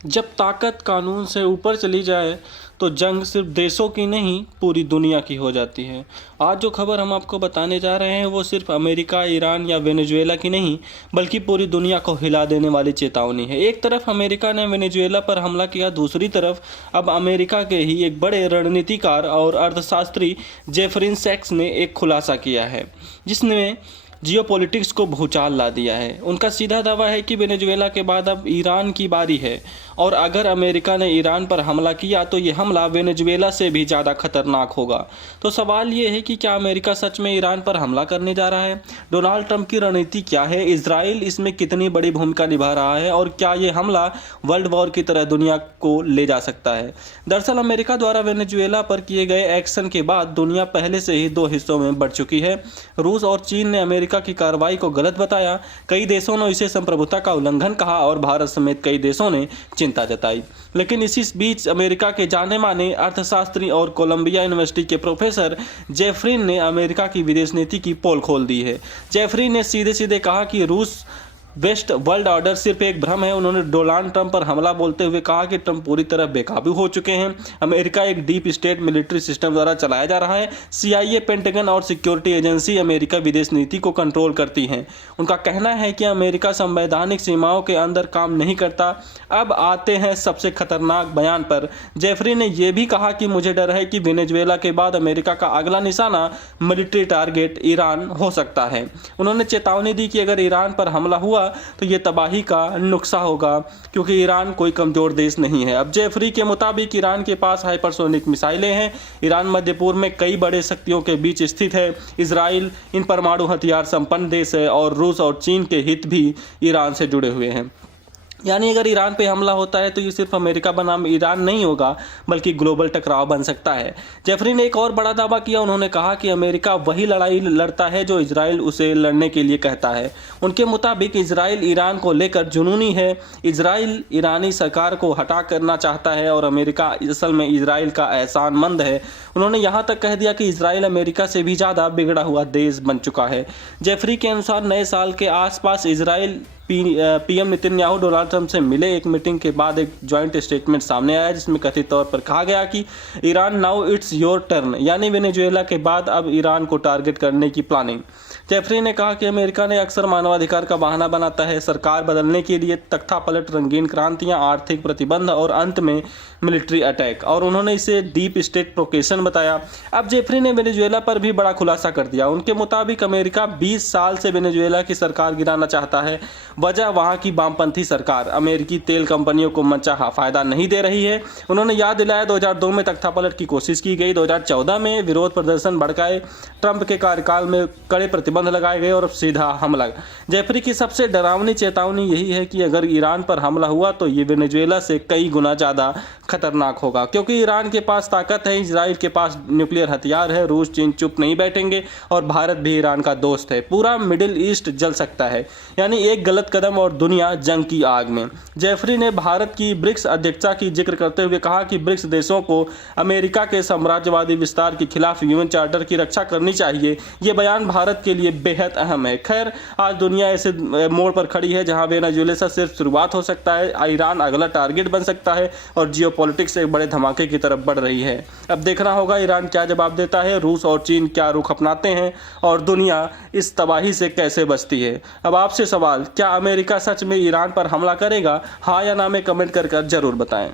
जब ताकत कानून से ऊपर चली जाए तो जंग सिर्फ देशों की नहीं पूरी दुनिया की हो जाती है। आज जो खबर हम आपको बताने जा रहे हैं वो सिर्फ अमेरिका, ईरान या वेनेजुएला की नहीं बल्कि पूरी दुनिया को हिला देने वाली चेतावनी है। एक तरफ अमेरिका ने वेनेजुएला पर हमला किया, दूसरी तरफ अब अमेरिका के ही एक बड़े रणनीतिकार और अर्थशास्त्री जेफरी सैक्स ने एक खुलासा किया है जिसने जियोपॉलिटिक्स को भूचाल ला दिया है। उनका सीधा दावा है कि वेनेजुएला के बाद अब ईरान की बारी है और अगर अमेरिका ने ईरान पर हमला किया तो ये हमला वेनेजुएला से भी ज़्यादा खतरनाक होगा। तो सवाल ये है कि क्या अमेरिका सच में ईरान पर हमला करने जा रहा है? डोनाल्ड ट्रंप की रणनीति क्या है? इजराइल इसमें कितनी बड़ी भूमिका निभा रहा है और क्या ये हमला वर्ल्ड वॉर की तरह दुनिया को ले जा सकता है? दरअसल अमेरिका द्वारा वेनेजुएला पर किए गए एक्शन के बाद दुनिया पहले से ही दो हिस्सों में बढ़ चुकी है। रूस और चीन ने अमेरिका की कार्रवाई को गलत बताया, कई देशों ने इसे संप्रभुता का उल्लंघन कहा और भारत समेत कई देशों ने चिंता जताई। लेकिन इसी बीच अमेरिका के जाने माने अर्थशास्त्री और कोलंबिया यूनिवर्सिटी के प्रोफेसर जेफरी ने अमेरिका की विदेश नीति की पोल खोल दी है। जेफरी ने सीधे सीधे कहा कि रूस वेस्ट वर्ल्ड ऑर्डर सिर्फ एक भ्रम है। उन्होंने डोनाल्ड ट्रंप पर हमला बोलते हुए कहा कि ट्रंप पूरी तरह बेकाबू हो चुके हैं। अमेरिका एक डीप स्टेट मिलिट्री सिस्टम द्वारा चलाया जा रहा है। सीआईए, पेंटागन और सिक्योरिटी एजेंसी अमेरिका विदेश नीति को कंट्रोल करती हैं। उनका कहना है कि अमेरिका संवैधानिक सीमाओं के अंदर काम नहीं करता। अब आते हैं सबसे खतरनाक बयान पर। जेफरी ने यह भी कहा कि मुझे डर है कि वेनेजुएला के बाद अमेरिका का अगला निशाना मिलिट्री टारगेट ईरान हो सकता है। उन्होंने चेतावनी दी कि अगर ईरान पर हमला हुआ तो ये तबाही का नुस्खा होगा क्योंकि ईरान कोई कमजोर देश नहीं है। अब जेफरी के मुताबिक ईरान के पास हाइपरसोनिक मिसाइलें हैं। ईरान मध्य पूर्व में कई बड़े शक्तियों के बीच स्थित है। इजराइल इन परमाणु हथियार संपन्न देश है और रूस और चीन के हित भी ईरान से जुड़े हुए हैं। यानी अगर ईरान पे हमला होता है तो ये सिर्फ अमेरिका बनाम ईरान नहीं होगा बल्कि ग्लोबल टकराव बन सकता है। जेफरी ने एक और बड़ा दावा किया। उन्होंने कहा कि अमेरिका वही लड़ाई लड़ता है जो इजराइल उसे लड़ने के लिए कहता है। उनके मुताबिक इजराइल ईरान को लेकर जुनूनी है। इजराइल ईरानी सरकार को हटा करना चाहता है और अमेरिका असल में इजराइल का एहसानमंद है। उन्होंने यहाँ तक कह दिया कि इजराइल अमेरिका से भी ज़्यादा बिगड़ा हुआ देश बन चुका है। जेफरी के अनुसार नए साल के आसपास Israel PM Netanyahu Donald Trump से मिले। एक मीटिंग के बाद एक जॉइंट स्टेटमेंट सामने आया जिसमें कथित तौर पर कहा गया कि Iran now it's your turn, यानी वेनेजुएला के बाद अब ईरान को टारगेट करने की प्लानिंग। जेफरी ने कहा कि अमेरिका ने अक्सर मानवाधिकार का बहाना बनाता है, सरकार बदलने के लिए तख्तापलट, रंगीन क्रांतियां, आर्थिक प्रतिबंध और अंत में मिलिट्री अटैक, और उन्होंने इसे डीप स्टेट प्रोकेशन बताया। अब जेफरी ने वेनेजुएला पर भी बड़ा खुलासा कर दिया। उनके मुताबिक अमेरिका 20 साल से वेनेजुएला की सरकार गिराना चाहता है। वजह वहां की वामपंथी सरकार अमेरिकी तेल कंपनियों को मनचाहा फायदा नहीं दे रही है। उन्होंने याद दिलाया 2002 में तख्तापलट की कोशिश की गई, 2014 में विरोध प्रदर्शन भड़काए, ट्रंप के कार्यकाल में कड़े प्रतिबंध लगाए गए और अब सीधा हमला। जेफरी की सबसे डरावनी चेतावनी यही है कि अगर ईरान पर हमला हुआ तो ये वेनेजुएला से कई गुना ज़्यादा खतरनाक होगा, क्योंकि ईरान के पास ताकत है, इजराइल के पास न्यूक्लियर हथियार है, रूस चीन चुप नहीं बैठेंगे और भारत भी ईरान का दोस्त है। पूरा मिडिल ईस्ट जल सकता है, यानी एक गलत कदम और दुनिया जंग की आग में। जेफरी ने भारत की ब्रिक्स अध्यक्षता की जिक्र करते हुए कहा कि ब्रिक्स देशों को अमेरिका के साम्राज्यवादी विस्तार के खिलाफ यूएन चार्टर की रक्षा करनी चाहिए। ये बयान भारत के लिए बेहद अहम है। खैर, आज दुनिया ऐसे मोड़ पर खड़ी है जहां वेनेजुएला से सिर्फ शुरुआत हो सकता है, ईरान अगला टारगेट बन सकता है और जियोपॉलिटिक्स एक बड़े धमाके की तरफ बढ़ रही है। अब देखना होगा ईरान क्या जवाब देता है, रूस और चीन क्या रुख अपनाते हैं और दुनिया इस तबाही से कैसे बचती है। अब आपसे सवाल, क्या अमेरिका सच में ईरान पर हमला करेगा? हाँ या ना में कमेंट कर जरूर बताएं।